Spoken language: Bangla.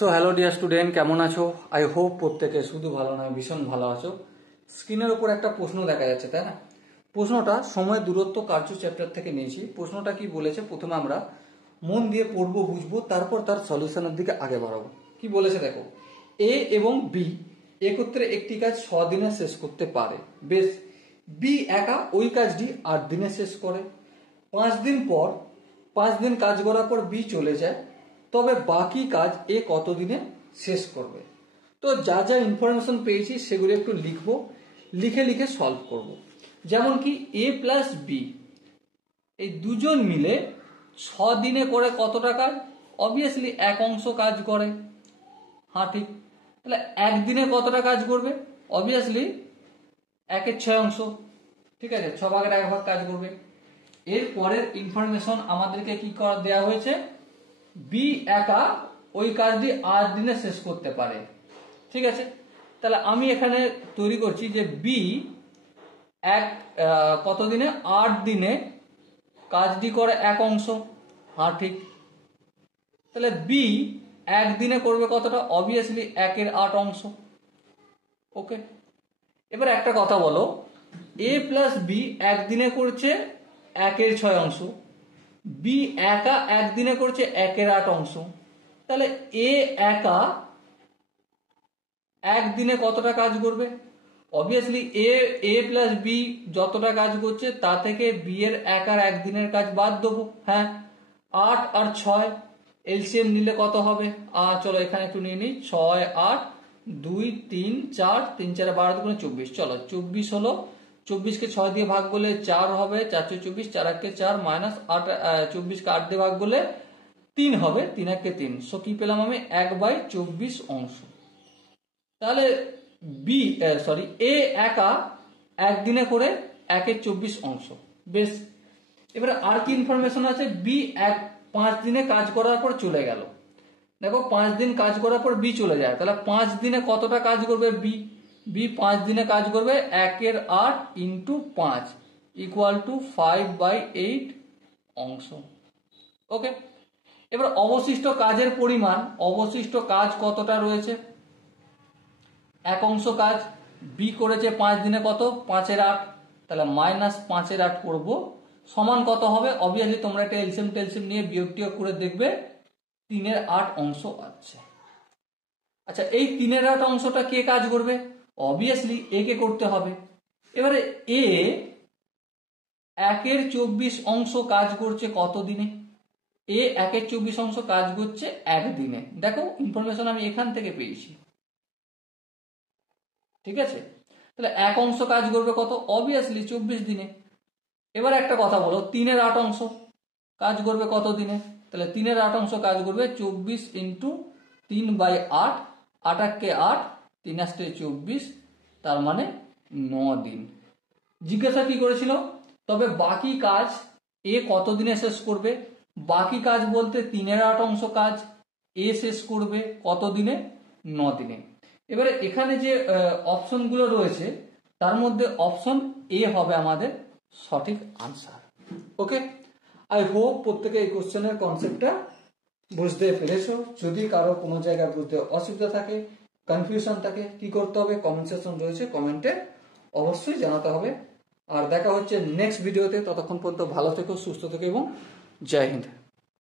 সো হ্যালো ডিয়ার স্টুডেন্ট, কেমন আছো? আই হোপ প্রত্যেকে শুধু ভালো নয় ভীষণ ভালো আছো। স্ক্রিনের উপর একটা প্রশ্ন দেখা যাচ্ছে, তাই না? প্রশ্নটা সময় দূরত্ব কার্য চ্যাপ্টার থেকে নিয়েছি। প্রশ্নটা কি বলেছে, প্রথমে আমরা মন দিয়ে পড়বো, বুঝবো, তারপর তার সলিউশনের দিকে আগে বাড়াবো। কি বলেছে দেখো, এ এবং বি একত্রে একটি কাজ 6 দিনে শেষ করতে পারে। বেশ, বি একা ওই কাজটি 8 দিনে শেষ করে। 5 দিন পর, 5 দিন কাজ করার পর বি চলে যায়, তবে বাকি কাজ এ কত দিনে শেষ করবে? তো যা যা ইনফরমেশন পেয়েছি সেগুলো একটু লিখবো, লিখে লিখে সলভ করব। যেমন কি এ প্লাস বি এই দুজন মিলে 6 দিনে করে কতটা কাজ? অবভিয়াসলি এক অংশ কাজ করে। হ্যাঁ ঠিক। তাহলে একদিনে কতটা কাজ করবে? অবভিয়াসলি 1/6 অংশ। ঠিক আছে, 6 ভাগের 1 ভাগ কাজ করবে। এর পরের ইনফরমেশন আমাদেরকে কি দেওয়া হয়েছে, বি একা ওই কাজটি 8 দিনে শেষ করতে পারে। ঠিক আছে, তাহলে আমি এখানে তৈরি করছি যে বি কত দিনে? 8 দিনে কাজটি করে এক অংশ। হ্যাঁ ঠিক। তাহলে বি একদিনে করবে কতটা? অবভিয়াসলি 1/8 অংশ। ওকে, এবার একটা কথা বলো, এ প্লাস বি একদিনে করছে 1/6 অংশ, বি একা একদিনে করছে 1/8 অংশ। তাহলে এ একা একদিনে কতটা কাজ করবে? অবভিয়াসলি এ প্লাস বি যতটা কাজ করছে তা থেকে বি এর একার একদিনের কাজ বাদ দেবো। হ্যাঁ, 8 আর 6 এলসিএম নিলে কত হবে? চলো এখানে একটু নিয়ে নিই। 6 8 2 3 4 3 4 12 2 24। চলো 24 হলো, 24 কে 6 দিয়ে ভাগ করলে 4 হবে, 4 24, 4 1 4 মাইনাস 8, 24 কে 8 দিয়ে ভাগ করলে 3 হবে, 3 1 3। সো কি পেলাম আমি? 1/24 অংশ। তাহলে এ একা একদিনে করে 1/24 অংশ। বেশ, এবারে আর কি ইনফরমেশন আছে? বি 5 দিনে কাজ করার পর চলে গেল। দেখো 5 দিন কাজ করার পর বি চলে যায়, তাহলে 5 দিনে কতটা কাজ করবে বি 5 দিনে কাজ করবে 1/8 ইন্টু 5 ইকুয়াল টু 5/8 অংশ। ওকে, এবার অবশিষ্ট কাজের পরিমাণ, অবশিষ্ট কাজ কতটা রয়েছে? এক অংশ কাজ বি করেছে 5 দিনে কত? 5/8। তাহলে মাইনাস 5/8 করব, সমান কত হবে? অবভিয়াসলি তোমরা একটা এলসিএম টেলসিএম নিয়ে বিয়োগ টিয়োগ করে দেখবে 3/8 অংশ আছে। আচ্ছা, এই 3/8 অংশটা কে কাজ করবে? অবভিয়াসলি এ কে করতে হবে। এবারে এ 1/24 অংশ কাজ করছে কত দিনে? এ 1/24 অংশ কাজ করছে একদিনে। দেখো ইনফরমেশন আমি এখান থেকে পেয়েছি। ঠিক আছে, তাহলে এক অংশ কাজ করবে কত? অবভিয়াসলি 24 দিনে। এবার একটা কথা বলো, 3/8 অংশ কাজ করবে কত দিনে? তাহলে 3/8 অংশ কাজ করবে 24 ইন্টু 3/8, 8 কে 8, 3 আসতে 24, তার মানে 9 দিন। জিজ্ঞাসা কি করেছিল? তবে বাকি কাজ এ কত দিনে শেষ করবে? বাকি কাজ বলতে 3/8 অংশ কাজ এ শেষ করবে কত দিনে? 9 দিনে। এবারে এখানে যে অপশনগুলো রয়েছে তার মধ্যে অপশন এ হবে আমাদের সঠিক আনসার। ওকে, আই হোপ প্রত্যেকে এই কোশ্চেনের কনসেপ্টটা বুঝতে পেরেছো। যদি কারো কোনো জায়গায় বুঝতে অসুবিধা থাকে, কনফিউশন থাকে, কি করতে হবে? কমেন্ট সেকশন রয়েছে, কমেন্টে অবশ্যই জানাতে হবে। আর দেখা হচ্ছে নেক্সট ভিডিওতে। ততক্ষণ পর্যন্ত ভালো থেকো, সুস্থ থেকো এবং জয় হিন্দ।